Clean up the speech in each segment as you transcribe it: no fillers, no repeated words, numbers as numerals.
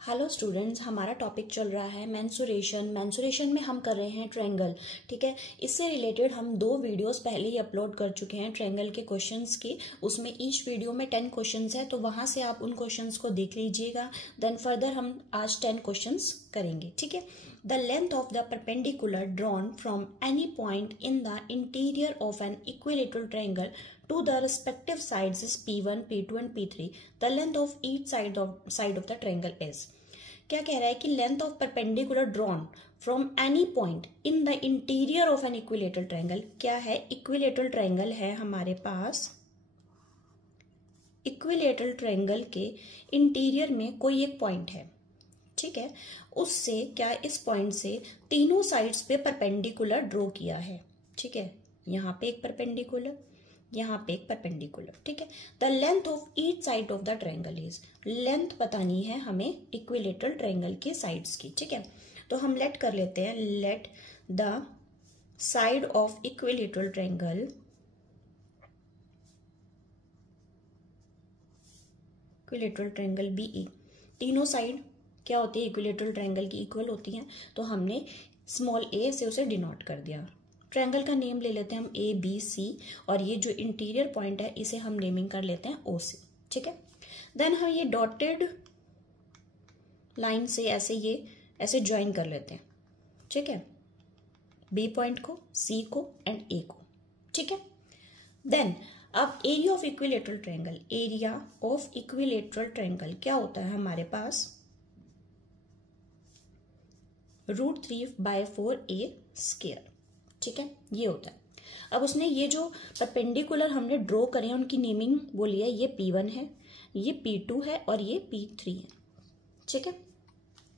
Hello students, हमारा topic चल रहा है मेंसुरेशन में हम कर रहे हैं ट्रायंगल। ठीक है, इससे रिलेटेड हम 2 वीडियोस पहले ही अपलोड कर चुके हैं ट्रायंगल के क्वेश्चंस की। उसमें ईच वीडियो में 10 क्वेश्चंस है, तो वहां से आप उन क्वेश्चंस को देख लीजिएगा। देन फर्दर हम आज 10 क्वेश्चंस करेंगे। ठीक है, the length of the perpendicular drawn from any point in the interior of an equilateral triangle to the respective sides is P1, P2 and P3. The length of each side of the triangle is. क्या कह रहा है कि length of perpendicular drawn from any point in the interior of an equilateral triangle. क्या है? Equilateral triangle है हमारे पास। Equilateral triangle के इंटीरियर में कोई एक पॉइंट है, ठीक है। उससे क्या, इस पॉइंट से तीनों साइड्स पे परपेंडिकुलर ड्रॉ किया है, ठीक है। यहाँ पे एक परपेंडिकुलर, यहाँ पे एक परपेंडिकुलर, ठीक है। The length of each side of the triangle is, length बतानी है हमें इक्विलेटरल ट्रायंगल के साइड्स की, ठीक है। तो हम लेट कर लेते हैं, let the side of equilateral triangle be E. तीनों साइड क्या होती है इक्विलेटरल ट्रायंगल की? इक्वल होती हैं, तो हमने स्मॉल ए से उसे डिनोट कर दिया। ट्रायंगल का नेम ले लेते हैं हम ए बी सी, और ये जो इंटीरियर पॉइंट है इसे हम नेमिंग कर लेते हैं ओ सी, ठीक है। देन हम ये डॉटेड लाइन से ऐसे ज्वाइन कर लेते हैं, ठीक है, बी पॉइंट को, सी को एंड ए को, ठीक है। देन अब area of equilateral triangle, area of equilateral triangle क्या होता है हमारे पास? √3/4a², ठीक है, ये होता है। अब उसने ये जो परपेंडिकुलर हमने ड्रॉ करे हैं उनकी नेमिंग बोली है, ये P1 है, ये P2 है और ये P3 है, ठीक है।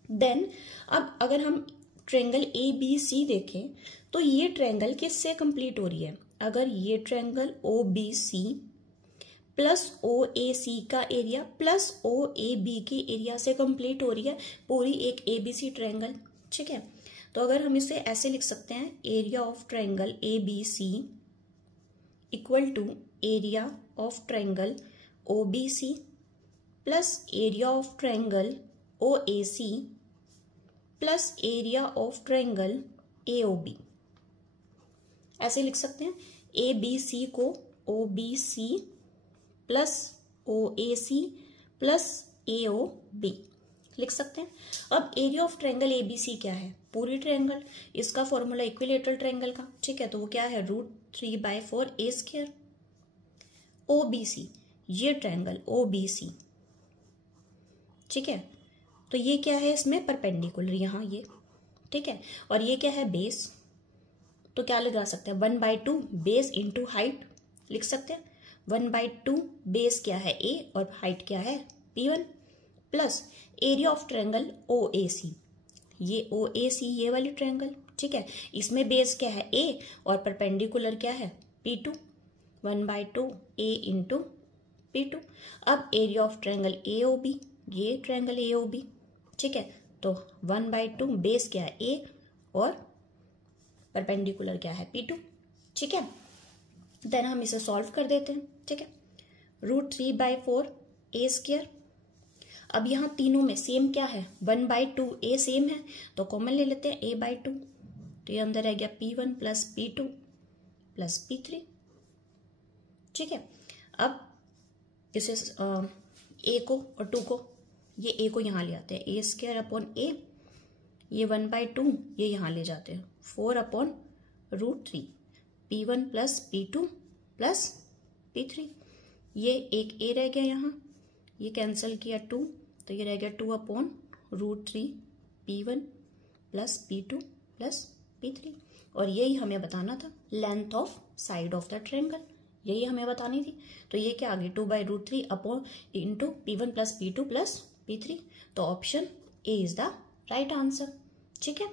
देन अब अगर हम ट्रायंगल ABC देखें तो ये ट्रायंगल किससे कंप्लीट हो रही है? अगर ये ट्रायंगल OBC प्लस OAC का एरिया प्लस OAB के एरिया से कंप्लीट हो रही है पूरी एक ABC ट्रायंगल, ठीक है। तो अगर हम इसे ऐसे लिख सकते हैं, area of triangle ABC equal to area of triangle OBC plus area of triangle OAC plus area of triangle AOB। ऐसे लिख सकते हैं, ABC को OBC plus OAC plus AOB लिख सकते हैं। अब एरिया ऑफ ट्रायंगल ABC क्या है? पूरी ट्रायंगल, इसका फॉर्मूला इक्विलेटरल ट्रायंगल का, ठीक है। तो वो क्या है? √3/4a²। OBC, ये ट्रायंगल OBC, ठीक है। तो ये क्या है? इसमें परपेंडिकुलर, यहाँ ये, ठीक है। और ये क्या है? बेस। तो क्या लगा सकते हैं? 1/2 बेस इंटू हाइट लिख सकते हैं। 1/2 बेस क्या है? A और हाइट क्या है? P1 plus area of triangle OAC, ये OAC ये वाली ट्रायंगल, ठीक है। इसमें बेस क्या है? A और परपेंडिकुलर क्या है? P2। 1/2 A into P2। अब एरिया ऑफ ट्रायंगल AOB, ये ट्रायंगल AOB, ठीक है। तो 1/2 बेस क्या है? A और परपेंडिकुलर क्या है? P2, ठीक है। देन हम इसे सॉल्व कर देते हैं, ठीक है। √3/4a²। अब यहाँ तीनों में सेम क्या है? 1/2 A सेम है, तो कॉमन ले लेते हैं A/2। तो ये अंदर रह गया P1 plus P2 plus P3, ठीक है। अब इसे A को और 2 को, ये A को यहाँ ले आते हैं, A²/A, ये 1/2 ये यहाँ ले जाते हैं, 4/√3, P1 plus P2 plus P3। ये एक A रह गया यहाँ, ये कैंसिल किया 2, तो ये रह गया 2/√3 P1 plus P2 plus P3। और यही हमें बताना था, length of side of the triangle, यही हमें बतानी थी। तो ये क्या आ गई? 2/√3 into P1 plus P2 plus P3। तो option A is the right answer, ठीक है।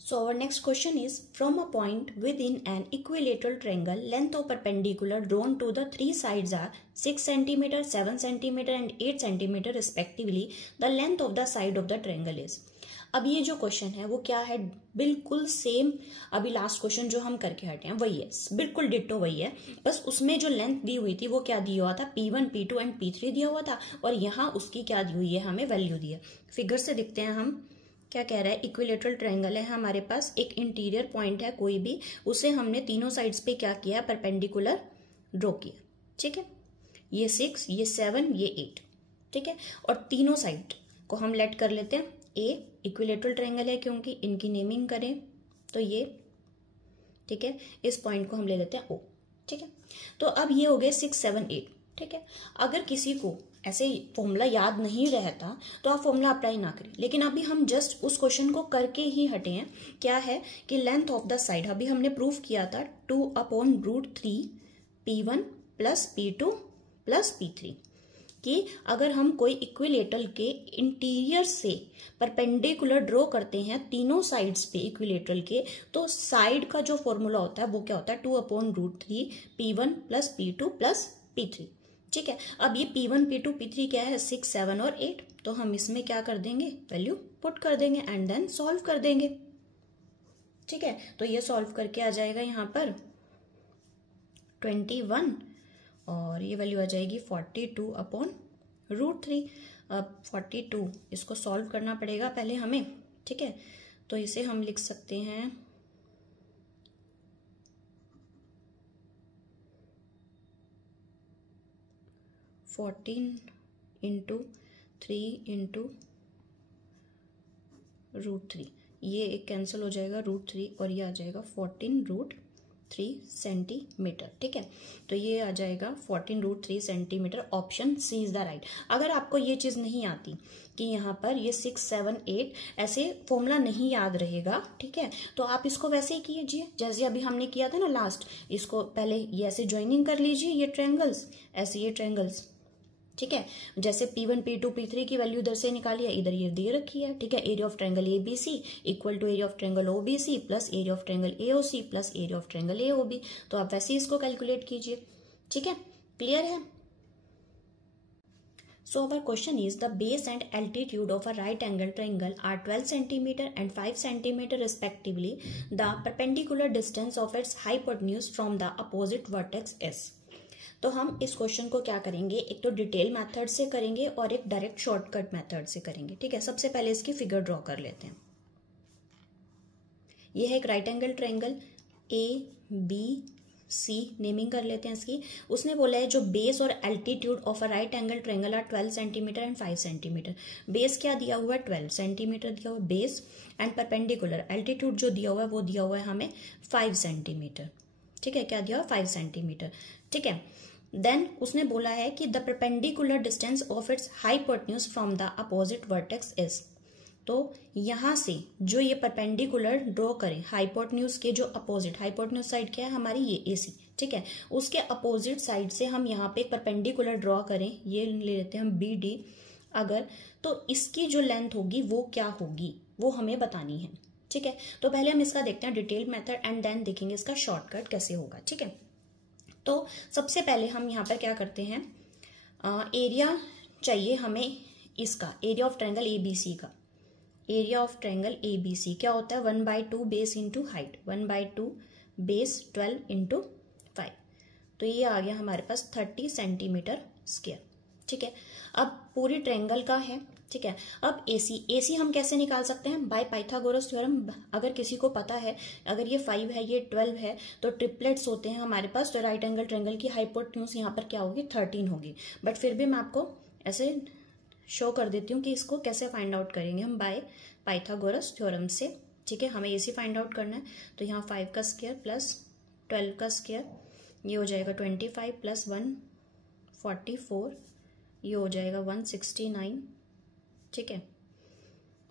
So our next question is, from a point within an equilateral triangle, length of perpendicular drawn to the 3 sides are 6 cm, 7 cm and 8 cm respectively. The length of the side of the triangle is. अब ये जो question है वो क्या है, बिल्कुल same अभी last question जो हम करके हटे हैं वही है, बिल्कुल डिट्टो वही है, बस उसमें जो लेंथ दी हुई थी वो क्या दिया हुआ था, P1 P2 एंड P3 दिया हुआ था, और यहाँ उसकी क्या दी हुई है, हमें वैल्यू दी है। फिगर से दिखते हैं हम क्या कह रहा है। इक्विलेटरल ट्रायंगल है हमारे पास, एक इंटीरियर पॉइंट है कोई भी, उसे हमने तीनों साइड्स पे क्या किया, परपेंडिकुलर ड्रॉ किया। ठीक है, ये 6, ये 7, ये 8। ठीक है, और तीनों साइड को हम लेट कर लेते हैं ए। इक्विलेटरल ट्रायंगल है क्योंकि इनकी नेमिंग करें तो ये, ठीक है, इस पॉइंट को हम ले लेते हैं ओ। ठीक है, तो अब ये हो गए 6, 7, 8। ठीक है, अगर किसी को ऐसे फॉर्मूला याद नहीं रहता तो आप फॉर्मूला अप्लाई ना करें, लेकिन अभी हम जस्ट उस क्वेश्चन को करके ही हटे हैं। क्या है कि लेंथ ऑफ द साइड अभी हमने प्रूव किया था 2/√3 P1 plus P2 plus P3, कि अगर हम कोई इक्विलेटरल के इंटीरियर से परपेंडिकुलर ड्रॉ करते हैं तीनों साइड्स पे इक्विलेटरल के, तो साइड का जो फॉर्मूला होता है वो क्या होता है, 2/√3 P1 plus P2 plus P3। ठीक है, अब ये P1 P2 P3 क्या है, 6, 7 और 8, तो हम इसमें क्या कर देंगे, वैल्यू पुट कर देंगे एंड देन सॉल्व कर देंगे। ठीक है, तो ये सॉल्व करके आ जाएगा यहाँ पर 21, और ये वैल्यू आ जाएगी 42/√3। अब 42 इसको सॉल्व करना पड़ेगा पहले हमें। ठीक है, तो इसे हम लिख सकते हैं 14 × 3 × √3, ये एक कैंसिल हो जाएगा √3 और ये आ जाएगा 14√3 सेंटीमीटर। ठीक है, तो ये आ जाएगा 14√3 centimetre. Option C is the right. अगर आपको ये चीज़ नहीं आती कि यहाँ पर ये 6, 7, 8 ऐसे फॉर्मूला नहीं याद रहेगा, ठीक है, तो आप इसको वैसे ही कीजिए जैसे अभी हमने किया था ना लास्ट। इसको पहले ये ऐसे ज्वाइनिंग कर लीजिए, ये ट्रायंगल्स, ऐसे ये ट्रायंगल्स। ठीक है, जैसे P1 P2 P3 की वैल्यू इधर से निकाली है, इधर ये दे रखी है। ठीक है, area of triangle ABC equal to area of triangle OBC plus area of triangle AOC plus area of triangle AOB। तो आप वैसे ही इसको कैलकुलेट कीजिए। ठीक है, क्लियर है। So our question is the base and altitude of a right angle triangle are 12 cm and 5 cm respectively. The perpendicular distance of its hypotenuse from the opposite vertex is. तो हम इस question को क्या करेंगे, एक तो detail method से करेंगे और एक डायरेक्ट शॉर्टकट मेथड से करेंगे। ठीक है, सबसे पहले इसकी फिगर ड्रॉ कर लेते हैं। ये है एक right angle triangle ABC, naming कर लेते हैं इसकी। उसने बोला है जो बेस और altitude of a right angle triangle are 12 cm and 5 cm। Base क्या दिया हुआ है, 12 cm दिया हुआ है बेस, एंड परपेंडिकुलर एल्टीट्यूड जो दिया हुआ है वो दिया हुआ है हमें 5 cm। ठीक है, क्या दिया हुआ, 5 cm। ठीक है, देन उसने बोला है कि the perpendicular distance of its hypotenuse from the opposite vertex is. तो यहां से जो ये परपेंडिकुलर ड्रॉ करें हाइपोटेन्यूज के जो अपोजिट, हाइपोटेन्यूज साइड क्या है हमारी, ये AC। ठीक है, उसके अपोजिट साइड से हम यहाँ पे एक परपेंडिकुलर ड्रॉ करें, ये ले लेते हैं हम BD अगर, तो इसकी जो लेंथ होगी वो क्या होगी वो हमें बतानी है। ठीक है, तो पहले हम इसका देखते हैं डिटेल मेथड एंड देन देखेंगे इसका शॉर्टकट कैसे होगा। ठीक है, तो सबसे पहले हम यहाँ पर क्या करते हैं, एरिया चाहिए हमें इसका, एरिया ऑफ ट्रायंगल ABC का। एरिया ऑफ ट्रायंगल ABC क्या होता है, 1/2 base into height, 1/2 base 12 into 5। तो ये आ गया हमारे पास 30 सेंटीमीटर स्क्वायर। ठीक है, अब पूरी ट्रायंगल का है। ठीक है, अब AC हम कैसे निकाल सकते हैं, बाय पाइथागोरस थ्योरम। अगर किसी को पता है, अगर ये 5 है ये 12 है तो ट्रिपलेट्स होते हैं हमारे पास, तो राइट एंगल ट्रायंगल की हाइपोटेन्यूज यहाँ पर क्या होगी, 13 होगी। बट फिर भी मैं आपको ऐसे शो कर देती हूँ कि इसको कैसे फाइंड आउट करेंगे हम बाय पाइथागोरस थ्योरम से। ठीक है, हमें AC फाइंड आउट करना है, तो यहाँ 5 का स्क्वायर प्लस 12 का स्क्वायर, ये हो जाएगा 25 प्लस 1 44, ये हो जाएगा 169। ठीक है,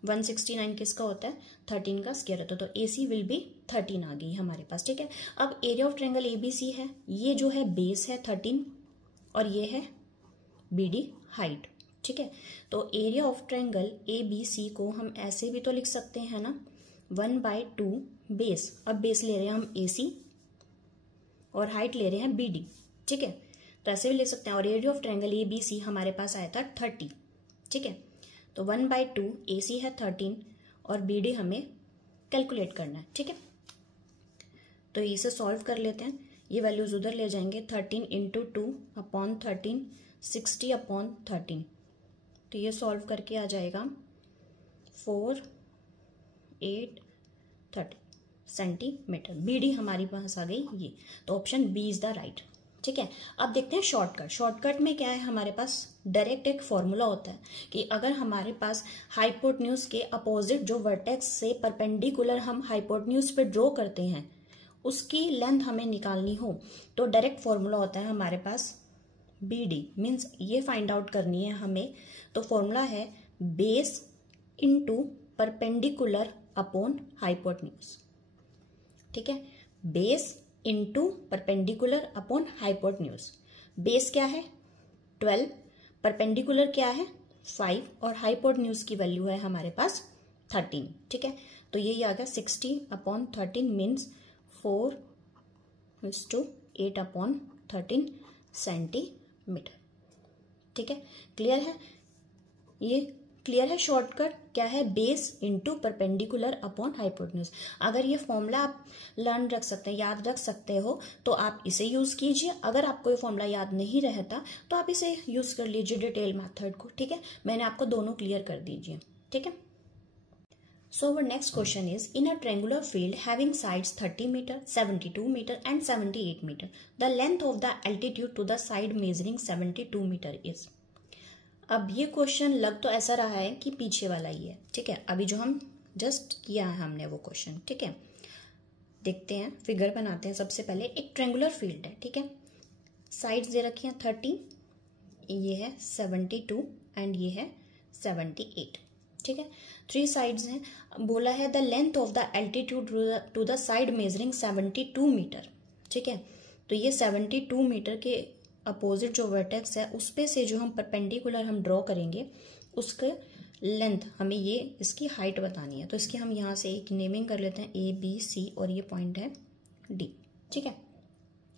169 किसका होता है, 13 का स्क्वायर होता है, तो AC विल बी 13 आ गई हमारे पास। ठीक है, अब एरिया ऑफ ट्रायंगल ABC है, ये जो है बेस है 13 और ये है BD हाइट। ठीक है, तो एरिया ऑफ ट्रायंगल ABC को हम ऐसे भी तो लिख सकते हैं ना, 1/2 बेस, अब बेस ले रहे हैं हम AC और हाइट ले रहे हैं BD। ठीक है, तो ऐसे भी ले सकते हैं, और एरिया ऑफ ट्रायंगल ABC हमारे पास आया था 30। ठीक है, तो 1/2 AC है 13 और बी डी हमें कैलकुलेट करना है, ठीक है। तो इसे सॉल्व कर लेते हैं, ये वैल्यूज उधर ले जाएंगे, 13 इंटू 2/13, 60/13। तो ये सॉल्व करके आ जाएगा 4, 8, 30 सेंटीमीटर। बी डी हमारी पास आ गई ये, तो option B is the right, ठीक है। अब देखते हैं शॉर्टकट। शॉर्टकट में क्या है, हमारे पास डायरेक्ट एक फॉर्मूला होता है कि अगर हमारे पास हाइपोटेन्यूज के अपोजिट जो वर्टेक्स से परपेंडिकुलर हम हाइपोटेन्यूज पे ड्रॉ करते हैं उसकी लेंथ हमें निकालनी हो तो डायरेक्ट फॉर्मूला होता है हमारे पास बी डी, मीन्स ये फाइंड आउट करनी है हमें। तो फॉर्मूला है base into perpendicular upon hypotenuse, ठीक है। Base into perpendicular upon hypotenuse. Base क्या है 12, परपेंडिकुलर क्या है 5 और हाइपोटेन्यूज की वैल्यू है हमारे पास 13, ठीक है। तो ये आ गया 60/13 मीन्स 4:8/13 सेंटीमीटर, ठीक है। क्लियर है, ये क्लियर है। शॉर्टकट क्या है, base into perpendicular upon hypotenuse. अगर ये फॉर्मूला आप लर्न रख सकते हैं, याद रख सकते हो, तो आप इसे यूज कीजिए। अगर आपको ये फॉर्मूला याद नहीं रहता तो आप इसे यूज कर लीजिए डिटेल मेथड को, ठीक है। मैंने आपको दोनों क्लियर कर दीजिए, ठीक है। So our next question is, in a triangular field having sides 30 meter, 72 meter and 78 meter, the length of the altitude to the side measuring 72 meter is। अब ये क्वेश्चन लग तो ऐसा रहा है कि पीछे वाला ही है, ठीक है। अभी जो हम जस्ट किया है हमने वो क्वेश्चन, ठीक है। देखते हैं, फिगर बनाते हैं। सबसे पहले एक ट्रायंगुलर फील्ड है, ठीक है। साइड्स दे रखी हैं 30, ये है 72 एंड ये है 78, ठीक है। 3 साइड्स हैं। बोला है the length of the altitude to the side measuring 72 metre, ठीक है। तो ये 72 मीटर के अपोजिट जो वर्टेक्स है उस पे से जो हम परपेंडिकुलर हम ड्रॉ करेंगे उसके लेंथ हमें ये इसकी हाइट बतानी है। तो इसकी हम यहाँ से एक नेमिंग कर लेते हैं ABC और ये पॉइंट है D, ठीक है।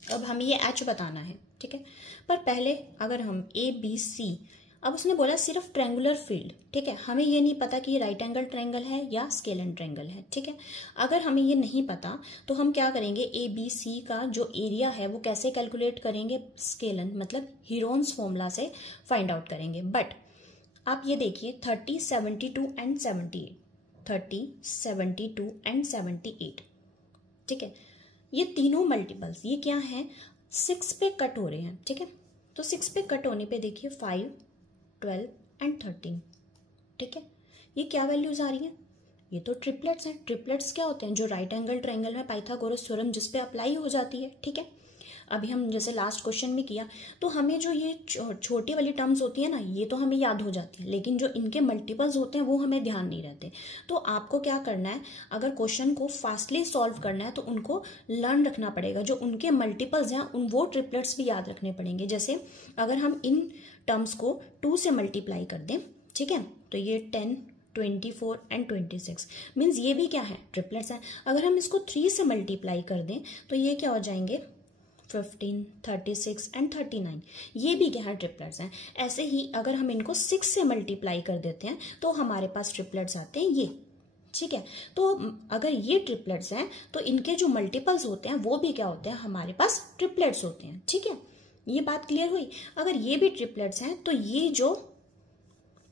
अब हमें ये H बताना है, ठीक है। पर पहले अगर हम ABC, अब उसने बोला सिर्फ ट्रायंगुलर फील्ड, ठीक है। हमें ये नहीं पता कि ये राइट एंगल ट्रायंगल है या स्केलन ट्रायंगल है, ठीक है। अगर हमें ये नहीं पता तो हम क्या करेंगे, ABC का जो एरिया है वो कैसे कैलकुलेट करेंगे, स्केलन मतलब हीरोन्स फॉर्मूला से फाइंड आउट करेंगे। बट आप ये देखिए 30, 72 एंड 78, 30, 72 एंड 78, ठीक है। ये तीनों मल्टीपल्स ये क्या है 6 पे कट हो रहे हैं, ठीक है। तो 6 पे कट होने पे देखिए 5, 12 एंड 13, ठीक है। ये क्या वैल्यूज आ रही हैं, ये तो ट्रिपलेट्स हैं। ट्रिपलेट्स क्या होते हैं, जो राइट एंगल ट्रायंगल में पाइथागोरस थ्योरम जिस पे अप्लाई हो जाती है, ठीक है। अभी हम जैसे लास्ट क्वेश्चन में किया तो हमें जो ये छोटी वाली टर्म्स होती है ना ये तो हमें याद हो जाती है, लेकिन जो इनके मल्टीपल्स होते हैं वो हमें ध्यान नहीं रहते। तो आपको क्या करना है, अगर क्वेश्चन को फास्टली सॉल्व करना है तो उनको लर्न रखना पड़ेगा। जो उनके मल्टीपल्स हैं उन वो ट्रिपलेट्स भी याद रखने पड़ेंगे। जैसे अगर हम इन टर्म्स को 2 से मल्टीप्लाई कर दें, ठीक है, तो ये 10, 24 एंड 26 मीन्स ये भी क्या है ट्रिपलेट्स हैं। अगर हम इसको 3 से मल्टीप्लाई कर दें तो ये क्या हो जाएंगे 15, 36 एंड 39, ये भी क्या है ट्रिपलेट्स हैं। ऐसे ही अगर हम इनको 6 से मल्टीप्लाई कर देते हैं तो हमारे पास ट्रिपलेट्स आते हैं ये, ठीक है। तो अगर ये ट्रिपलेट्स हैं तो इनके जो मल्टीपल्स होते हैं वो भी क्या होते हैं हमारे पास ट्रिपलेट्स होते हैं, ठीक है। ये बात क्लियर हुई। अगर ये भी ट्रिपलेट्स हैं तो ये जो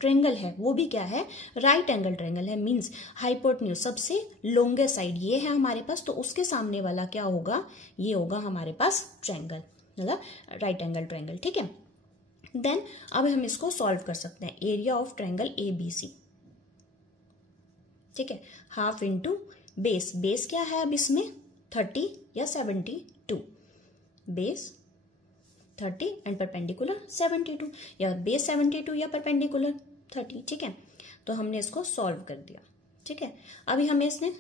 ट्रायंगल है वो भी क्या है राइट एंगल ट्रायंगल है, मींस हाइपोटेन्यूज सबसे लॉन्गेस्ट साइड ये है हमारे पास, तो उसके सामने वाला क्या होगा, ये होगा हमारे पास ट्रायंगल मतलब राइट एंगल ट्रायंगल, ठीक है। देन अब हम इसको सॉल्व कर सकते हैं। एरिया ऑफ ट्रायंगल ABC, ठीक है, हाफ इंटू बेस। बेस क्या है अब इसमें 30 या 72, बेस 30 एंड परपेंडिकुलर 72, या बेस 72 या परपेंडिकुलर 30, ठीक है। तो हमने इसको सॉल्व कर दिया, ठीक है। अभी हमें इसने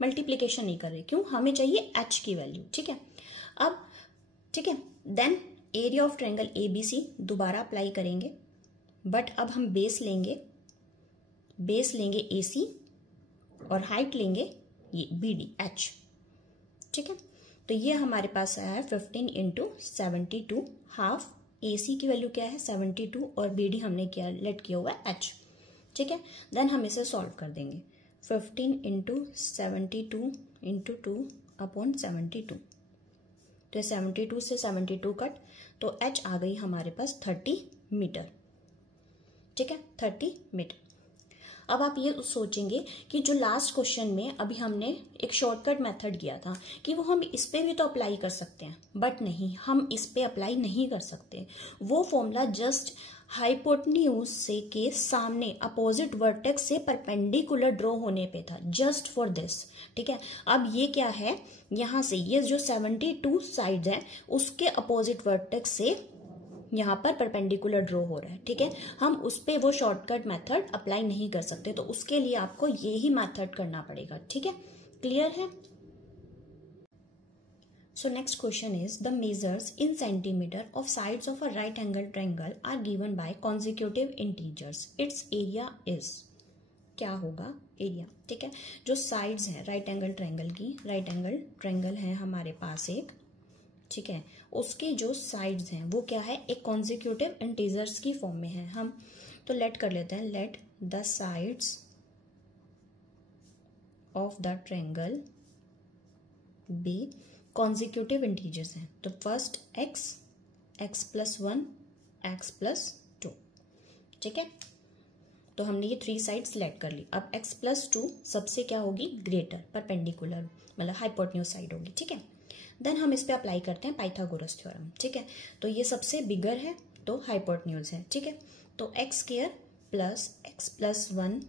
मल्टीप्लीकेशन नहीं कर रहे, क्यों, हमें चाहिए H की वैल्यू, ठीक है। अब ठीक है, then area of triangle ABC दोबारा अप्लाई करेंगे, बट अब हम बेस लेंगे AC और हाइट लेंगे ये BD H, ठीक है। तो ये हमारे पास आया है 15 इंटू 72, हाफ AC की वैल्यू क्या है 72 और BD हमने क्या लेट किया हुआ है H, ठीक है। देन हम इसे सॉल्व कर देंगे। 15 इंटू 72 इंटू 2 अपॉन 72, तो 72 से 72 कट, तो h आ गई हमारे पास 30 मीटर। ठीक है, 30 मीटर। अब आप ये सोचेंगे कि जो लास्ट क्वेश्चन में अभी हमने एक शॉर्टकट मेथड किया था कि वो हम इस पे भी तो अप्लाई कर सकते हैं, बट नहीं, हम इस पे अप्लाई नहीं कर सकते। वो फॉर्मूला जस्ट हाइपोटेन्यूज से के सामने अपोजिट वर्टेक्स से परपेंडिकुलर ड्रॉ होने पे था, जस्ट फॉर दिस। ठीक है, अब ये क्या है, यहाँ से ये जो 72 साइड्स हैं उसके अपोजिट वर्टेक्स से यहाँ पर परपेंडिकुलर ड्रॉ हो रहा है। ठीक है, हम उस पे वो शॉर्टकट मेथड अप्लाई नहीं कर सकते, तो उसके लिए आपको ये ही मेथड करना पड़ेगा। ठीक है, क्लियर है। So next question is the measures in centimetre of sides of a right angle triangle are given by consecutive integers, its area is, क्या होगा एरिया। ठीक है, जो साइड्स हैं राइट एंगल ट्रायंगल की, राइट एंगल ट्रायंगल है हमारे पास एक, ठीक है, उसके जो साइड्स हैं वो क्या है, एक कॉन्जिक्यूटिव इंटीजर्स की फॉर्म में है। हम तो लेट कर लेते हैं, let the sides of the triangle be consecutive integers हैं, तो फर्स्ट x, x+1, x+2। ठीक है, तो हमने ये 3 साइड सिलेक्ट कर ली। अब x+2 सबसे क्या होगी, ग्रेटर, परपेंडिकुलर, मतलब हाइपोटेन्यूज साइड होगी। ठीक है, देन हम इस पे अप्लाई करते हैं पाइथागोरस थ्योरम। ठीक है, तो ये सबसे बिगर है तो हाइपोटेन्यूज है। ठीक है, तो x स्क्वायर प्लस x+1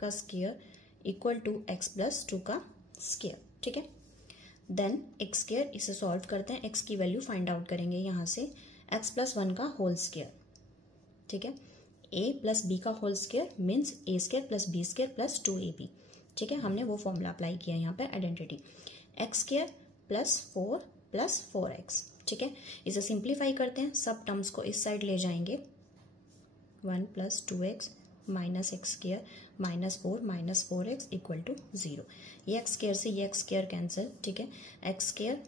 का स्क्वायर इक्वल टू x+2 का स्क्वायर। ठीक है, देन x स्क्वायर, इसे सॉल्व करते हैं, x की वैल्यू फाइंड आउट करेंगे यहाँ से, x+1 का होल स्क्वायर। ठीक है, a प्लस बी का whole square means a square plus B square plus 2ab। ठीक है, हमने वो फॉर्मूला अप्लाई किया यहाँ पे, identity, x square plus 4 plus 4x। ठीक है, इसे सिंप्लीफाई करते हैं, सब टर्म्स को इस साइड ले जाएंगे, 1 plus 2x minus X square minus 4 minus 4x equal to 0। ये एक्स स्क्वायर से ये एक्स स्क्वायर कैंसिल। ठीक है, एक्स स्क्वायर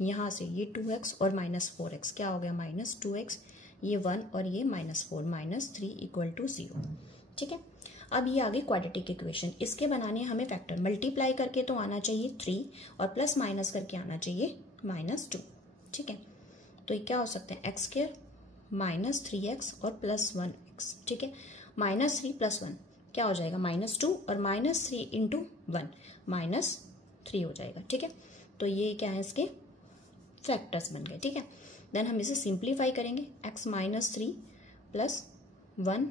यहाँ से ये 2x और माइनस 4x क्या हो गया, माइनस 2x, ये 1 और ये माइनस 4 माइनस 3 इक्वल टू 0। ठीक है, अब ये आगे क्वाड्रेटिक इक्वेशन, इसके बनाने हमें फैक्टर मल्टीप्लाई करके तो आना चाहिए 3 और प्लस माइनस करके आना चाहिए -2। ठीक है, तो ये क्या हो सकते हैं, एक्स स्क्वायर माइनस 3x और प्लस 1x। ठीक है, -3 प्लस 1 क्या हो जाएगा, -2 और -3 इंटू 1 -3 हो जाएगा। ठीक है, तो ये क्या है, इसके फैक्टर्स बन गए। ठीक है, देन हम इसे सिंप्लीफाई करेंगे, x-3 प्लस 1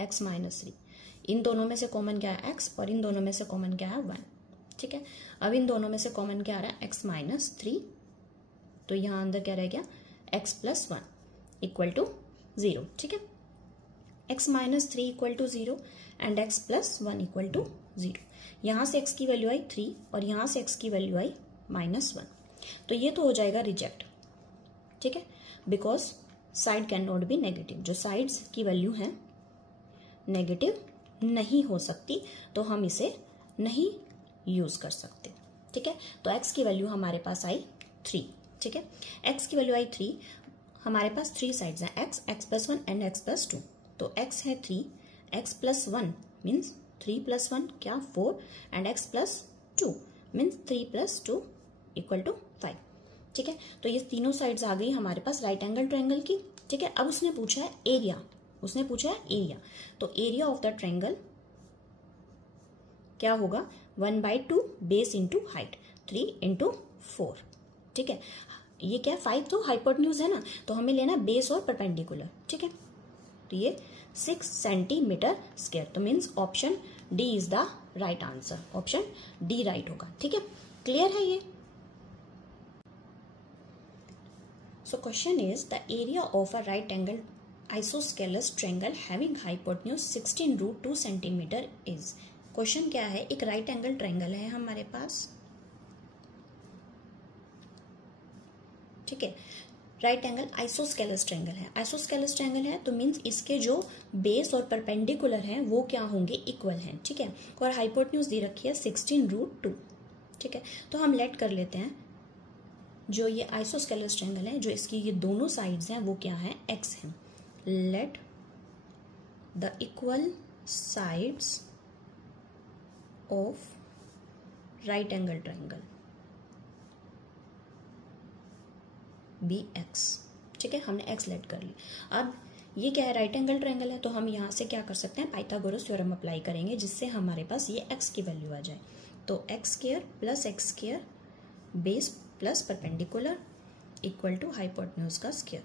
x-3, इन दोनों में से कॉमन क्या है, x, और इन दोनों में से कॉमन क्या है, 1। ठीक है, अब इन दोनों में से कॉमन क्या आ रहा है, x-3, तो यहाँ अंदर क्या रह गया, x+1 इक्वल टू 0। ठीक है, x-3 equal to 0 and x+1 equal to 0। यहाँ से x की वैल्यू आई 3 और यहाँ से x की वैल्यू आई -1, तो ये तो हो जाएगा रिजेक्ट। ठीक है, because side can not be negative, जो साइड्स की वैल्यू है नेगेटिव नहीं हो सकती, तो हम इसे नहीं यूज कर सकते। ठीक है, तो x की वैल्यू हमारे पास आई 3। ठीक है, x की वैल्यू आई 3, हमारे पास 3 साइड्स हैं, x, x+1 एंड x+2। तो x है 3, x+1 मीन्स 3 + 1 क्या 4 and x+2 means 3 + 2 equal to 5। ठीक है, तो ये तीनों साइड्स आ गई हमारे पास राइट एंगल ट्रायंगल की। ठीक है, अब उसने पूछा है एरिया, उसने पूछा है एरिया, तो एरिया ऑफ द ट्रायंगल क्या होगा, 1/2 बेस इंटू हाइट, 3 इंटू 4। ठीक है, ये क्या 5 तो हाइपोटेन्यूज है ना, तो हमें लेना बेस और परपेंडिकुलर। ठीक है, तो ये 6 सेंटीमीटर स्क्वायर, तो means option D is the right answer, option D right होगा। ठीक है, क्लियर है ये। So question is the area of a right angle isosceles triangle having hypotenuse 16√2 centimeter is। Question क्या है, एक राइट एंगल ट्रायंगल है हमारे पास। ठीक है, राइट एंगल आइसोस्केलस ट्रायंगल है, आइसोस्केलस ट्रायंगल है तो मीन्स इसके जो बेस और परपेंडिकुलर हैं वो क्या होंगे, इक्वल हैं। ठीक है, और हाइपोटेन्यूज दे रखी है 16√2। ठीक है, तो हम लेट कर लेते हैं, जो ये आइसोस्केलस ट्रायंगल है, जो इसकी ये दोनों साइड्स हैं वो क्या है, x हैं। Let the equal sides of right angle triangle be X. ठीक है, हमने एक्स लेट कर ली। अब ये क्या है, राइट एंगल ट्रायंगल है, तो हम यहाँ से क्या कर सकते हैं, पाइथागोरस थ्योरम अप्लाई करेंगे, जिससे हमारे पास ये एक्स की वैल्यू आ जाए। तो X square plus X square base plus perpendicular equal to hypotenuse का स्क्वायर।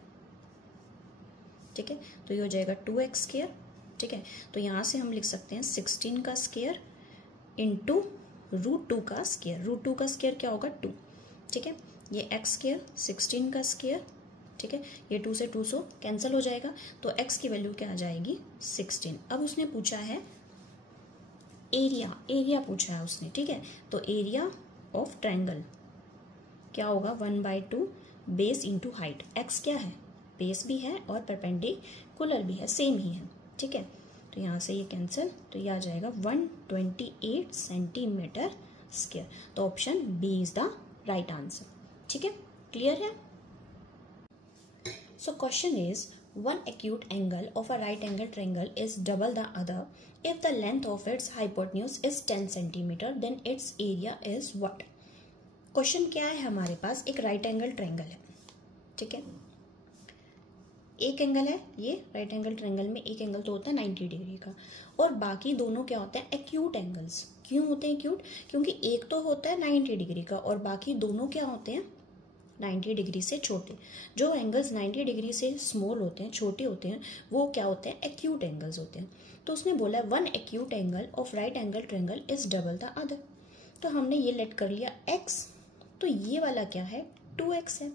ठीक है, तो ये हो जाएगा 2x स्क्वायर। ठीक है, तो यहाँ से हम लिख सकते हैं 16 का स्क्वायर इंटू √2 का स्क्वायर। √2 का स्क्वायर क्या होगा, 2। ठीक है, ये x स्क्वायर 16 का स्क्वायर। ठीक है, ये 2 से 200 कैंसिल हो जाएगा, तो x की वैल्यू क्या आ जाएगी, 16। अब उसने पूछा है एरिया पूछा है उसने। ठीक है, तो एरिया ऑफ ट्रायंगल क्या होगा, 1/2 बेस इंटू हाइट। x क्या है, बेस भी है और परपेंडिकुलर भी है, सेम ही है। ठीक है, तो यहाँ से ये कैंसिल, तो ये आ जाएगा 128 सेंटीमीटर स्क्वायर। तो option B is the right answer. ठीक है, क्लियर है। So question is one acute angle of a right angle triangle is double the other. If the length of its hypotenuse is 10 centimeter, then its area is what? Question क्या है, हमारे पास एक right angle triangle है। ठीक है, एक angle है, ये राइट एंगल ट्रायंगल में एक एंगल तो होता है 90 डिग्री का, और बाकी दोनों क्या होते हैं, एक्यूट एंगल्स। क्यों होते हैं एक्यूट, क्योंकि एक तो होता है 90 डिग्री का और बाकी दोनों क्या होते हैं, 90 डिग्री से छोटे। जो एंगल्स 90 डिग्री से स्मॉल होते हैं, छोटे होते हैं, वो क्या होते हैं, एक्यूट एंगल्स होते हैं। तो उसने बोला one acute angle of right angle triangle is double the other. तो हमने ये लेट कर लिया x, तो ये वाला क्या है, 2x है।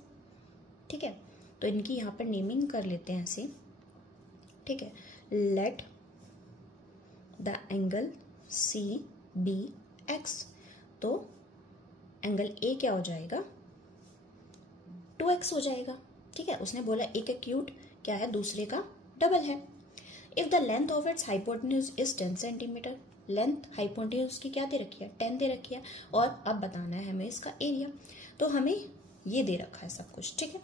ठीक है, तो इनकी यहाँ पर नेमिंग कर लेते हैं ऐसे। ठीक है, let the angle C be x। तो एंगल ए क्या हो जाएगा, 2x हो जाएगा। ठीक है, उसने बोला एक एक्यूट क्या है, दूसरे का डबल है। If the length of its hypotenuse is 10 centimetre, length hypotenuse की क्या दे रखी है, 10 दे रखी है, और अब बताना है हमें इसका एरिया। तो हमें ये दे रखा है सब कुछ। ठीक है,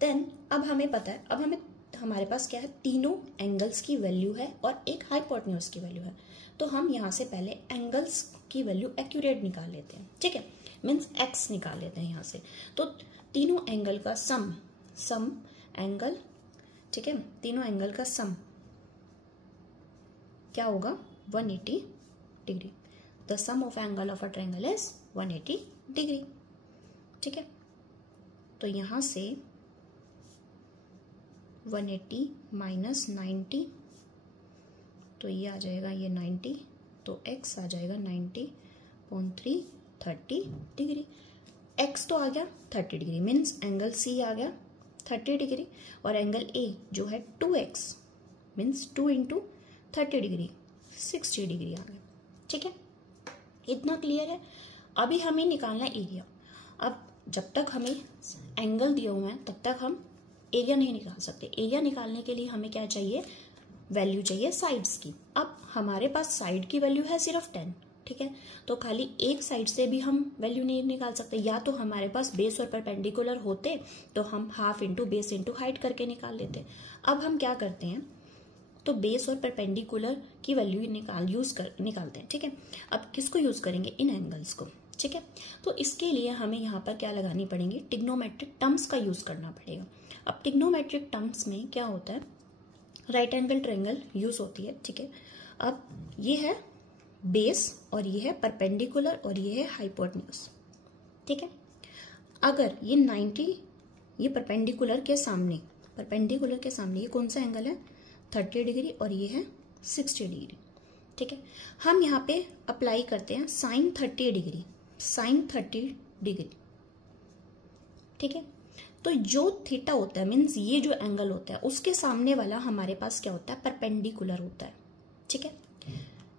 देन अब हमें पता है, अब हमारे पास क्या है, तीनों एंगल्स की वैल्यू है और एक हाइपोटेन्यूज की वैल्यू है। तो हम यहाँ से पहले एंगल्स की वैल्यू एक्यूरेट निकाल लेते हैं। ठीक है, मीन्स x निकाल लेते हैं यहाँ से। तो तीनों एंगल का सम एंगल, ठीक है, तीनों एंगल का सम क्या होगा, 180 degree. The sum of angle of a triangle is 180 degree. ठीक है, तो यहां से 180 माइनस 90, तो ये आ जाएगा ये 90, तो x आ जाएगा 90.3 30 डिग्री। x तो आ गया 30 डिग्री, मीन्स एंगल C आ गया 30 डिग्री, और एंगल A जो है 2x means 2 into 30 degree 60 degree आ गया। ठीक है, इतना क्लियर है। अभी हमें निकालना एरिया। अब जब तक हमें एंगल दिए हुए हैं तब तक हम एरिया नहीं निकाल सकते। एरिया निकालने के लिए हमें क्या चाहिए, वैल्यू चाहिए साइड्स की। अब हमारे पास साइड की वैल्यू है सिर्फ 10। ठीक है, तो खाली एक साइड से भी हम वैल्यू नहीं निकाल सकते। या तो हमारे पास बेस और परपेंडिकुलर होते तो हम half into base into height करके निकाल लेते। अब हम क्या करते हैं, तो बेस और परपेंडिकुलर की वैल्यू निकालते हैं। ठीक है, अब किसको यूज करेंगे, इन एंगल्स को। ठीक है, तो इसके लिए हमें यहाँ पर क्या लगानी पड़ेंगी, टिग्नोमेट्रिक टर्म्स का यूज करना पड़ेगा। अब टिग्नोमेट्रिक टर्म्स में क्या होता है, राइट एंगल ट्रायंगल यूज होती है। ठीक है, अब ये है बेस और ये है परपेंडिकुलर और ये है हाइपोटेन्यूज। ठीक है, अगर ये 90, ये परपेंडिकुलर के सामने ये कौन सा एंगल है, 30 डिग्री, और ये है 60 डिग्री। ठीक है, हम यहाँ पे अप्लाई करते हैं साइन 30 डिग्री। ठीक है, तो जो थीटा होता है, मीन्स ये जो एंगल होता है उसके सामने वाला हमारे पास क्या होता है, परपेंडिकुलर होता है। ठीक है,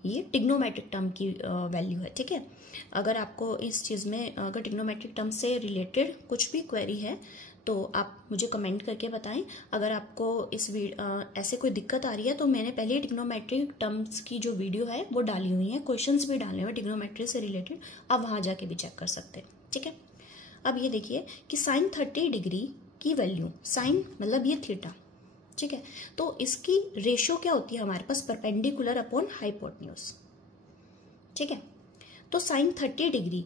ये टिग्नोमेट्रिक टर्म की वैल्यू है। ठीक है, अगर आपको इस चीज में अगर टिग्नोमेट्रिक टर्म से रिलेटेड कुछ भी क्वेरी है तो आप मुझे कमेंट करके बताएं। अगर आपको इस ऐसे कोई दिक्कत आ रही है तो मैंने पहले टिग्नोमेट्रिक टर्म्स की जो वीडियो है वो डाली हुई है, क्वेश्चंस भी डाले हुए टिग्नोमेट्री से रिलेटेड, आप वहां जाके भी चेक कर सकते हैं। ठीक है, अब ये देखिए कि साइन 30 डिग्री की वैल्यू, साइन मतलब ये थीटा, ठीक है। तो इसकी रेशियो क्या होती है हमारे पास, परपेंडिकुलर अपॉन हाइपोटेन्यूज, ठीक है। तो साइन 30 डिग्री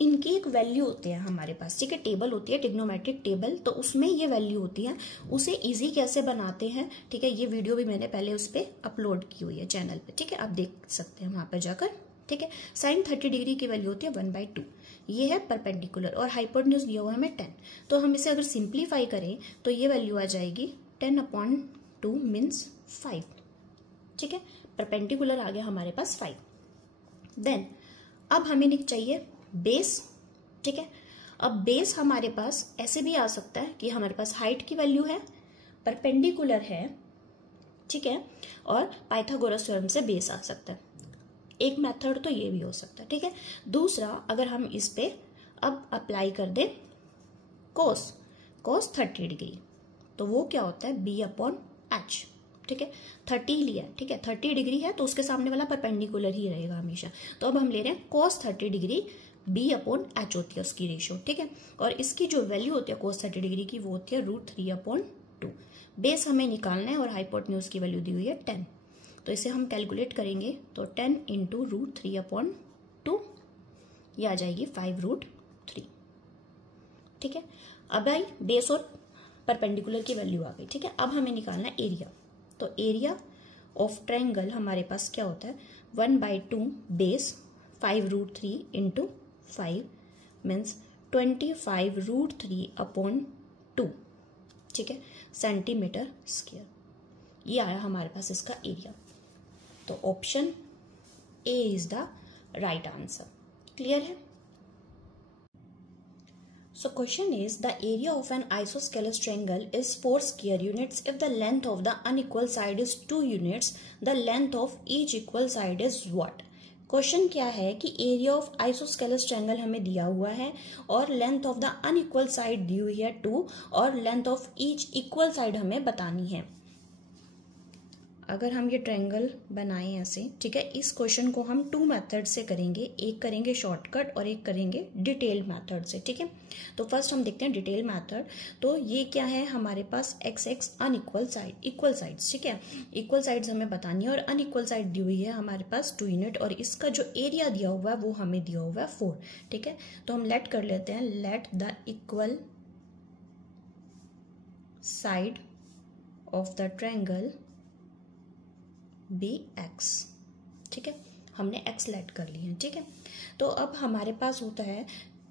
इनकी एक वैल्यू होती है हमारे पास, ठीक है, टेबल होती है ट्रिग्नोमेट्रिक टेबल, तो उसमें ये वैल्यू होती है। उसे इजी कैसे बनाते हैं, ठीक है, ये वीडियो भी मैंने पहले उस पर अपलोड की हुई है चैनल पे, ठीक है, आप देख सकते हैं वहां पर जाकर, ठीक है। साइन 30 डिग्री की वैल्यू होती है 1/2, ये है परपेंडिकुलर, और हाइपोटेन्यूज दिया हुआ है हमें 10। तो हम इसे अगर सिंप्लीफाई करें तो ये वैल्यू आ जाएगी 10/2 मीन्स 5, ठीक है। परपेंडिकुलर आ गया हमारे पास 5। देन अब हमें चाहिए बेस, ठीक है। अब बेस हमारे पास ऐसे भी आ सकता है कि हमारे पास हाइट की वैल्यू है, परपेंडिकुलर है, ठीक है, और पाइथागोरस थ्योरम से बेस आ सकता है। एक मेथड तो ये भी हो सकता है, ठीक है। दूसरा, अगर हम इस पे अब अप्लाई कर दें कोस 30 डिग्री, तो वो क्या होता है B/H, ठीक है। 30 लिया, ठीक है, 30 डिग्री है तो उसके सामने वाला परपेंडिकुलर ही रहेगा हमेशा। तो अब हम ले रहे हैं cos 30 डिग्री B/H होती है उसकी रेशियो, ठीक है। और इसकी जो वैल्यू होती है cos 30 डिग्री की वो होती है √3/2। बेस हमें निकालना है और हाइपोटेन्यूज की वैल्यू दी हुई है 10, तो इसे हम कैलकुलेट करेंगे तो 10 × √3/2 ये आ जाएगी 5√3, ठीक है। अब आई बेस और परपेंडिकुलर की वैल्यू आ गई, ठीक है। अब हमें निकालना है एरिया, तो एरिया ऑफ ट्रायंगल हमारे पास क्या होता है 1/2 बेस 5√3 × 5 मीन्स 25√3/2, ठीक है, सेंटीमीटर स्क्वायर। ये आया हमारे पास इसका एरिया। तो option A is the right answer. Clear है? So question is, the area of an isosceles triangle is 4 square units if the length of the unequal side is 2 units. The length of each equal side is what? Question क्या है कि area of isosceles triangle हमें दिया हुआ है और length of the unequal side दी हुई है 2 और length of each equal side हमें बतानी है। अगर हम ये ट्रायंगल बनाएं ऐसे, ठीक है, इस क्वेश्चन को हम 2 मेथड से करेंगे, एक करेंगे शॉर्टकट और एक करेंगे डिटेल्ड मेथड से, ठीक है। तो फर्स्ट हम देखते हैं डिटेल मेथड। तो ये क्या है हमारे पास x unequal side, equal sides, ठीक है, इक्वल साइड्स हमें बतानी है और अनइक्वल साइड दी हुई है हमारे पास 2 यूनिट और इसका जो एरिया दिया हुआ है वो हमें दिया हुआ है 4, ठीक है। तो हम लेट कर लेते हैं, let the equal side of the triangle BX, ठीक है, हमने x लेट कर लिया है, ठीक है। तो अब हमारे पास होता है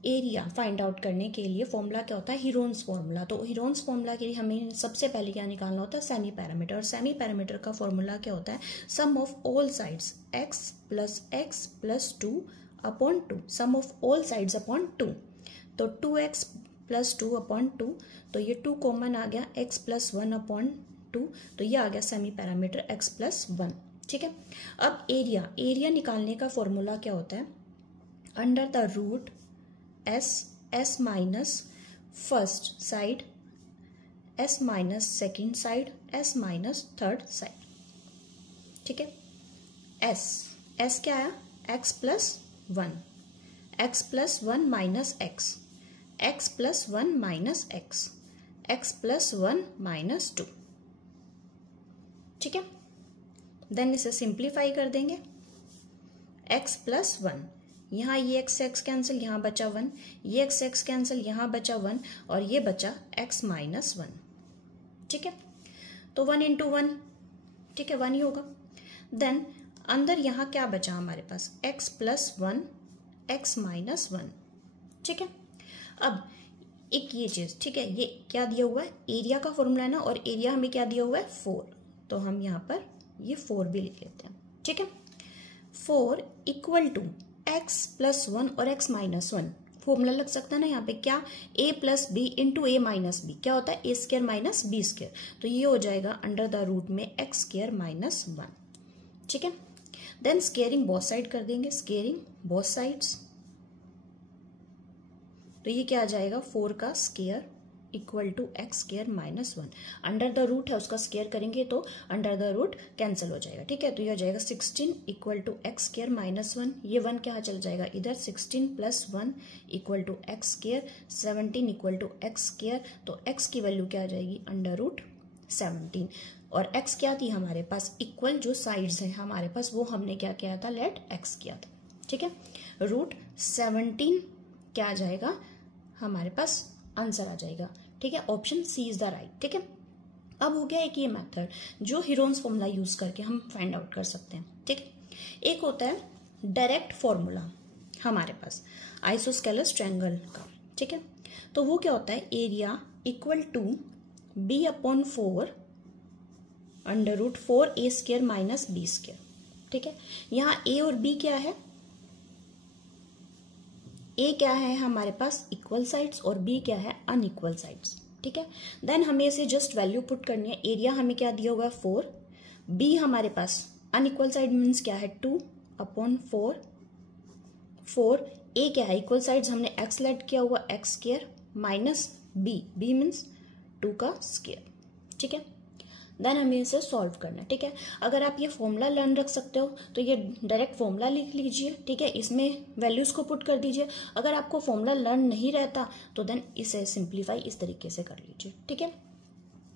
एरिया फाइंड आउट करने के लिए फॉर्मूला क्या होता है, हीरोन्स फॉर्मूला। तो हीरोन्स फॉर्मूला के लिए हमें सबसे पहले क्या निकालना होता है, सेमी पैरामीटर। और सेमी पैरामीटर का फॉर्मूला क्या होता है, sum of all sides x + 2/2, sum of all sides upon 2। तो 2x + 2/2, तो ये 2 कॉमन आ गया, x + 1/2, तो ये आ गया सेमी पैरामीटर x + 1, ठीक है। अब एरिया निकालने का फॉर्मूला क्या होता है, under the root s minus first side, s minus second side, s minus third side, ठीक है। s क्या आया, x + 1, x + 1 minus x, x + 1 minus x, x + 1 minus 2, ठीक है। देन इसे सिंप्लीफाई कर देंगे, x + 1, यहाँ ये x कैंसिल, यहाँ बचा 1, ये x कैंसिल, यहाँ बचा 1 और ये बचा x - 1, ठीक है। तो 1 × 1, ठीक है, 1 ही होगा। देन अंदर यहाँ क्या बचा हमारे पास, x + 1, x - 1, ठीक है। अब एक ये चीज, ठीक है, ये क्या दिया हुआ है, एरिया का फॉर्मूला है ना, और एरिया हमें क्या दिया हुआ है 4, तो हम यहाँ पर ये 4 भी लिख लेते हैं, ठीक है। 4 = x + 1 और x - 1, फॉर्मूला लग सकता है ना यहाँ पे, क्या a + b × a - b, क्या होता है a² - b², तो ये हो जाएगा अंडर द रूट में x² - 1, ठीक है। देन स्केयरिंग बोथ साइड कर देंगे, स्केयरिंग बोथ साइड्स, तो ये क्या आ जाएगा 4 का square = x² - 1, under the root है उसका स्केयर करेंगे तो अंडर द रूट कैंसिल हो जाएगा, ठीक है। तो ये हो जाएगा 16 = x² - 1, ये 1 क्या चल जाएगा इधर, 16 + 1 = x², 17 = x², तो x की वैल्यू क्या आ जाएगी √16, 17 और x क्या थी हमारे पास, इक्वल जो साइड्स हैं हमारे पास वो हमने क्या किया था, लेट x किया था। ठीक है, रूट 17 क्या आ जाएगा हमारे पास, आंसर आ जाएगा। ठीक है, option C is the right. ठीक है, अब हो गया एक ये मेथड जो हीरोन्स फॉर्मूला यूज करके हम फाइंड आउट कर सकते हैं। ठीक है, एक होता है डायरेक्ट फॉर्मूला हमारे पास आइसोस्केलस ट्रायंगल का। ठीक है, तो वो क्या होता है, area equal to b upon 4 under root 4a square minus b square. ठीक है, यहाँ a और b क्या है, a क्या है हमारे पास इक्वल साइड्स और b क्या है अनइक्वल साइड्स। ठीक है, देन हमें इसे जस्ट वैल्यू पुट करनी है। एरिया हमें क्या दिया होगा 4, b हमारे पास अनइक्वल साइड मीन्स क्या है 2 अपॉन 4, a क्या है इक्वल साइड्स हमने x लेट किया हुआ x square minus b means 2 का स्क्वायर। ठीक है, देन हमें इसे सॉल्व करना है। ठीक है, अगर आप ये फॉर्मूला लर्न रख सकते हो तो ये डायरेक्ट फॉर्मूला लिख लीजिए। ठीक है, इसमें वैल्यूज को पुट कर दीजिए। अगर आपको फॉर्मूला लर्न नहीं रहता तो देन इसे सिंप्लीफाई इस तरीके से कर लीजिए। ठीक है,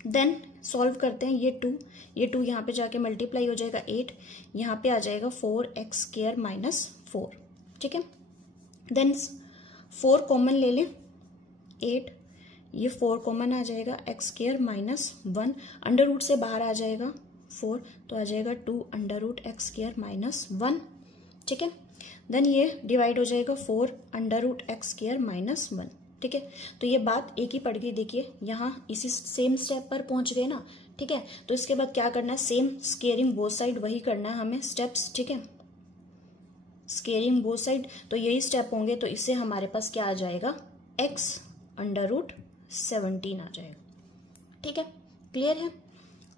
देन सॉल्व करते हैं। ये 2 यहाँ पे जाके मल्टीप्लाई हो जाएगा 8, यहाँ पे आ जाएगा 4x स्क्वायर माइनस 4। ठीक है, देन 4 कॉमन ले लें, 8 ये 4 कॉमन आ जाएगा, x square minus 1 under root से बाहर आ जाएगा 4 तो आ जाएगा 2 under root x square minus 1। ठीक है, देन ये डिवाइड हो जाएगा 4 under root x square minus 1। ठीक है, तो ये बात एक ही पड़ गई। देखिए यहाँ इसी सेम स्टेप पर पहुंच गए ना। ठीक है, तो इसके बाद क्या करना है, सेम स्केयरिंग बोथ साइड वही करना है हमें स्टेप्स। ठीक है, स्केयरिंग बोथ साइड तो यही स्टेप होंगे, तो इससे हमारे पास क्या आ जाएगा, एक्स अंडर रूट 17 आ जाएगा। ठीक है, क्लियर है।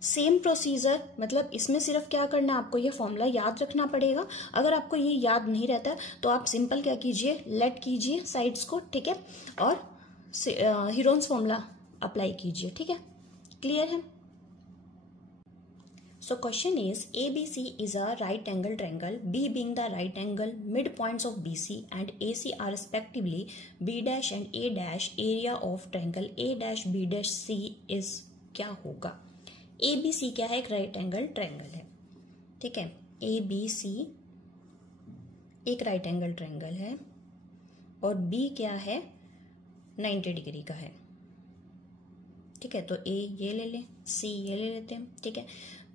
सेम प्रोसीजर, मतलब इसमें सिर्फ क्या करना है, आपको ये फॉर्मूला याद रखना पड़ेगा। अगर आपको ये याद नहीं रहता है तो आप सिंपल क्या कीजिए, लेट कीजिए साइड्स को। ठीक है, और हीरोन्स फॉर्मूला अप्लाई कीजिए। ठीक है, क्लियर है। So question is ABC is a right angle triangle, B being the right angle, midpoints of BC and AC are respectively B dash and A dash. Area of triangle A dash B dash C is क्या होगा। ABC क्या है, एक right angle triangle है। ठीक है, ABC एक right angle triangle है और B क्या है 90 डिग्री का है। ठीक है, तो A ये ले लें, C ये ले लेते हैं। ठीक है,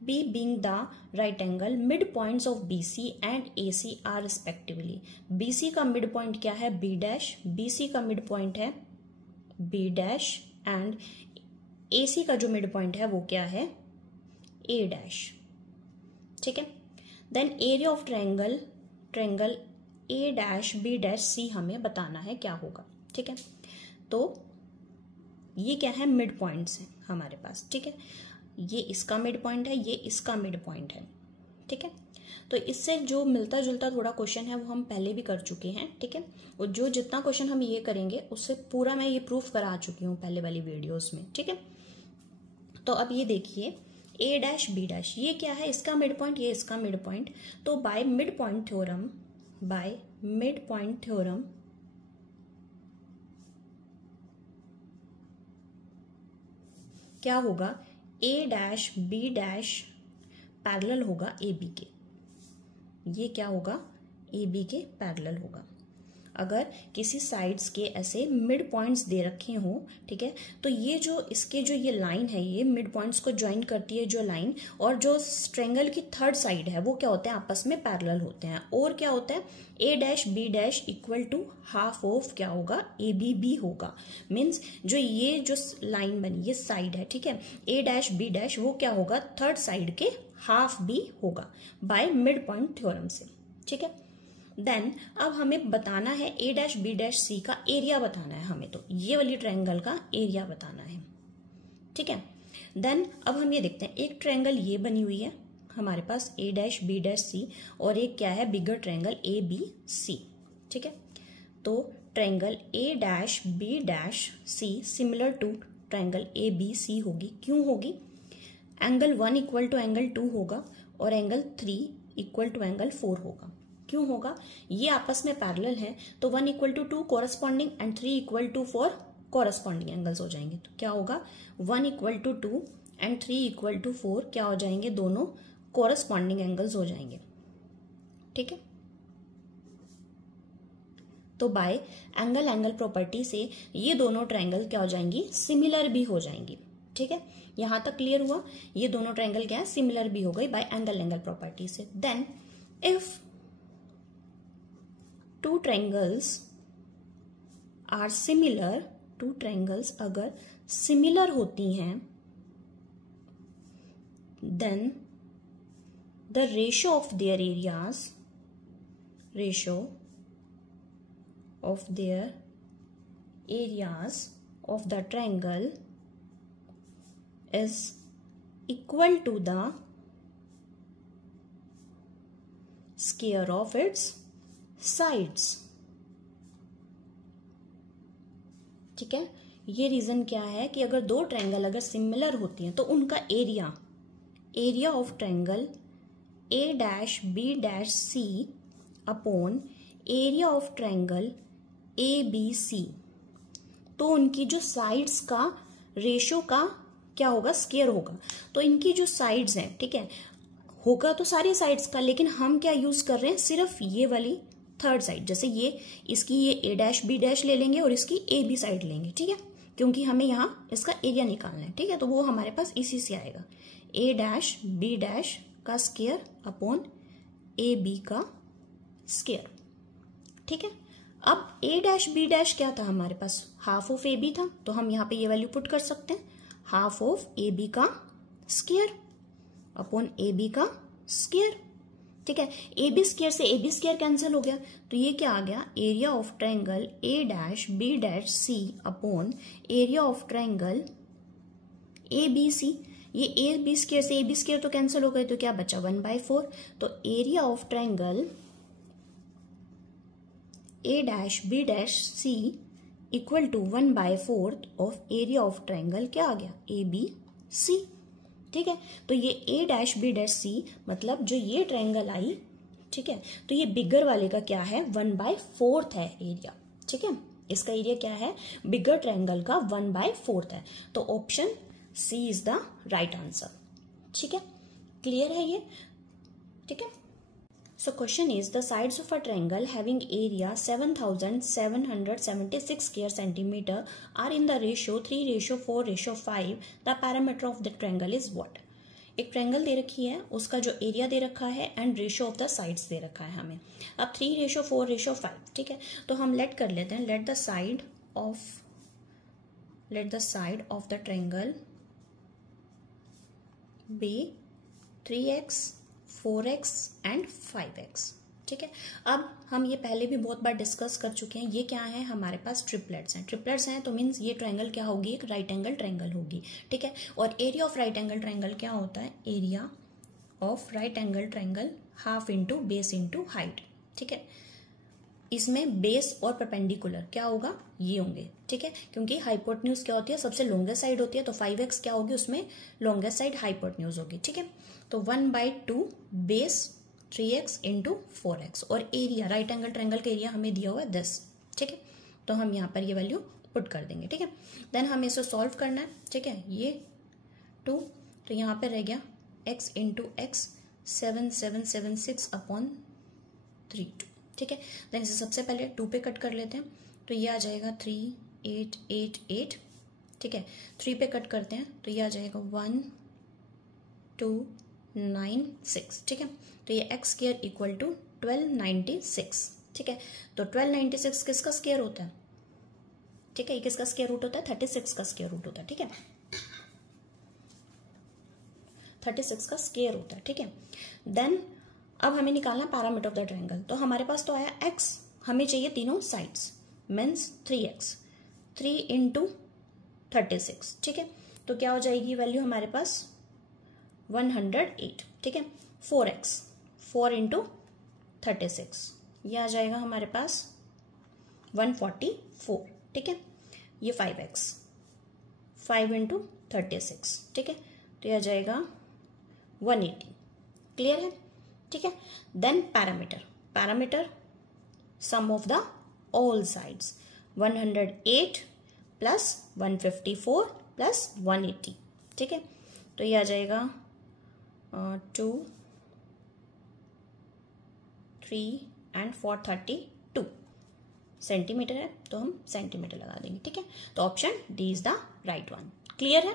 B being the right angle, midpoints of BC and AC are respectively. BC का midpoint क्या है, B dash, BC का midpoint है B dash and AC का जो midpoint है वो क्या है A dash। ठीक है, then area of triangle A dash B dash C हमें बताना है क्या होगा। ठीक है, तो ये क्या है, मिड पॉइंट्स है हमारे पास। ठीक है, ये इसका मिड पॉइंट है, ये इसका मिड पॉइंट है। ठीक है, तो इससे जो मिलता जुलता थोड़ा क्वेश्चन है वो हम पहले भी कर चुके हैं। ठीक है, और जो जितना क्वेश्चन हम ये करेंगे उससे पूरा मैं ये प्रूफ करा चुकी हूँ पहले वाली वीडियोस में। ठीक है, तो अब ये देखिए A डैश B डैश ये क्या है, इसका मिड पॉइंट, ये इसका मिड पॉइंट। तो बाय मिड पॉइंट थ्योरम क्या होगा, A dash B dash parallel होगा AB के। ये क्या होगा, AB के पैरेलल होगा। अगर किसी साइड्स के ऐसे मिड पॉइंट्स दे रखे हों, ठीक है, तो ये जो इसके जो ये लाइन है ये मिड पॉइंट्स को ज्वाइन करती है जो लाइन, और जो ट्रायंगल की थर्ड साइड है वो क्या होते हैं, आपस में पैरेलल होते हैं। और क्या होता है, A dash B dash equal to half of क्या होगा, ABB होगा। मीन्स जो ये जो लाइन बनी ये साइड है, ठीक है, A डैश B डैश वो क्या होगा, थर्ड साइड के हाफ भी होगा बाय मिड पॉइंट थ्योरम से। ठीक है, देन अब हमें बताना है A dash B dash C का एरिया बताना है हमें, तो ये वाली ट्रायंगल का एरिया बताना है। ठीक है, देन अब हम ये देखते हैं, एक ट्रायंगल ये बनी हुई है हमारे पास A dash B dash C, और एक क्या है बिगर ट्रायंगल ABC। ठीक है, तो triangle A dash B dash C similar to triangle ABC होगी। क्यों होगी, एंगल 1 इक्वल टू एंगल 2 होगा और एंगल 3 इक्वल टू एंगल 4 होगा। क्यों होगा, ये आपस में पैरेलल है, तो 1 equal to 2 corresponding and 3 equal to 4 corresponding angles हो जाएंगे। तो क्या होगा, 1 equal to 2 and 3 equal to 4 क्या हो जाएंगे, दोनों कोरस्पॉन्डिंग एंगल्स हो जाएंगे। ठीक है, तो बाय एंगल एंगल प्रॉपर्टी से ये दोनों ट्रायंगल क्या हो जाएंगी, सिमिलर भी हो जाएंगी। ठीक है, यहां तक क्लियर हुआ, ये दोनों ट्रायंगल क्या है, सिमिलर भी हो गई बाय एंगल एंगल प्रॉपर्टी से। Then if two triangles are similar, two triangles अगर सिमिलर होती हैं, then the ratio of their areas, ratio of their areas of the triangle is equal to the square of its sides। ठीक है, ये reason क्या है कि अगर दो ट्रायंगल अगर सिमिलर होती हैं तो उनका area of triangle A dash B dash C upon area of triangle A B C, तो उनकी जो साइड्स का रेशियो का क्या होगा, स्क्वायर होगा। तो इनकी जो साइड्स हैं, ठीक है, होगा तो सारी साइड्स का, लेकिन हम क्या यूज कर रहे हैं, सिर्फ ये वाली थर्ड साइड, जैसे ये इसकी ये ए डैश बी डैश ले लेंगे और इसकी ए बी साइड लेंगे। ठीक है, क्योंकि हमें यहाँ इसका एरिया निकालना है। ठीक है, तो वो हमारे पास इसी से आएगा, ए डैश बी डैश का स्क्वायर अपॉन ए बी का स्क्वायर। ठीक है, अब ए डैश बी डैश क्या था हमारे पास, हाफ ऑफ ए बी था, तो हम यहाँ पे ये वैल्यू पुट कर सकते हैं, हाफ ऑफ ए बी का स्क्वायर अपॉन ए बी का स्क्वायर। ठीक है, ए बी स्क्वायर से ए बी स्क्वायर कैंसिल हो गया, तो ये क्या आ गया, area of triangle A dash B dash C upon area of triangle A B C. ये ए बी स्क्वायर से ए बी स्क्वायर तो कैंसिल हो गए, तो क्या बचा 1/4। तो area of triangle A dash B dash C equal to 1/4 of area of triangle क्या आ गया, ए बी सी। ठीक है, तो ये ए डैश बी डैश सी मतलब जो ये ट्रायंगल आई, ठीक है, तो ये बिगर वाले का क्या है, 1/4 है एरिया। ठीक है, इसका एरिया क्या है, बिगर ट्रायंगल का 1/4 है, तो option C is the right answer. ठीक है, क्लियर है ये। ठीक है, so question is the sides of a triangle having area 7776 square centimeter are in the ratio 3:4:5। the parameter of the triangle is what। एक ट्रायंगल दे रखी है, उसका जो एरिया दे रखा है and ratio of the sides दे रखा है हमें। अब 3:4:5। ठीक है, तो हम लेट कर लेते हैं, let the side of the triangle be 3x 4x and 5x। ठीक है, अब हम ये पहले भी बहुत बार डिस्कस कर चुके हैं, ये क्या है, हमारे पास ट्रिपलेट्स हैं। ट्रिपलेट्स हैं तो मीन्स ये ट्रायंगल क्या होगी, एक राइट एंगल ट्रायंगल होगी। ठीक है, और area of right angle triangle क्या होता है, area of right angle triangle half into base into height. ठीक है, इसमें बेस और परपेंडिकुलर क्या होगा, ये होंगे। ठीक है, क्योंकि हाइपोटेन्यूज क्या होती है, सबसे लॉन्गेस्ट साइड होती है, तो 5x क्या होगी, उसमें लॉन्गेस्ट साइड हाइपोटेन्यूज होगी। ठीक है, तो 1/2 बेस 3x इंटू 4x, और एरिया राइट एंगल ट्रायंगल का एरिया हमें दिया हुआ है 10। ठीक है, तो हम यहाँ पर ये वैल्यू पुट कर देंगे। ठीक है, देन हमें इसे सॉल्व करना है। ठीक है, ये 2, तो यहाँ पर रह गया x इंटू एक्स 7776/32। ठीक है, देन इसे सबसे पहले 2 पे कट कर लेते हैं, तो ये आ जाएगा 3 8 8 8। ठीक है, 3 पे कट करते हैं तो ये आ जाएगा 1 2 9 6। ठीक है, तो ये x स्क्वायर इक्वल टू 1296। ठीक है, तो 1296 किसका स्क्वायर होता है, ठीक है, ये किसका स्क्वायर रूट होता है, 36 का स्क्वायर रूट होता है। ठीक है, 36 का स्क्वायर होता है। ठीक है, देन अब हमें निकालना पैरामीटर ऑफ द ट्रायंगल, तो हमारे पास तो आया x, हमें चाहिए तीनों साइड्स, मीन्स 3x 3 इंटू 36। ठीक है, तो क्या हो जाएगी वैल्यू हमारे पास 108। ठीक है, 4x 4 इंटू 36, ये आ जाएगा हमारे पास 144। ठीक है, ये 5x 5 इंटू 36। ठीक है, तो ये आ जाएगा 180। क्लियर है। ठीक है, then parameter sum of the all sides 108 plus 154 plus 180। ठीक है, तो तो ये आ जाएगा 2, 3 एंड 432 सेंटीमीटर है, तो हम सेंटीमीटर लगा देंगे। ठीक है, तो option D is the right one. Clear है?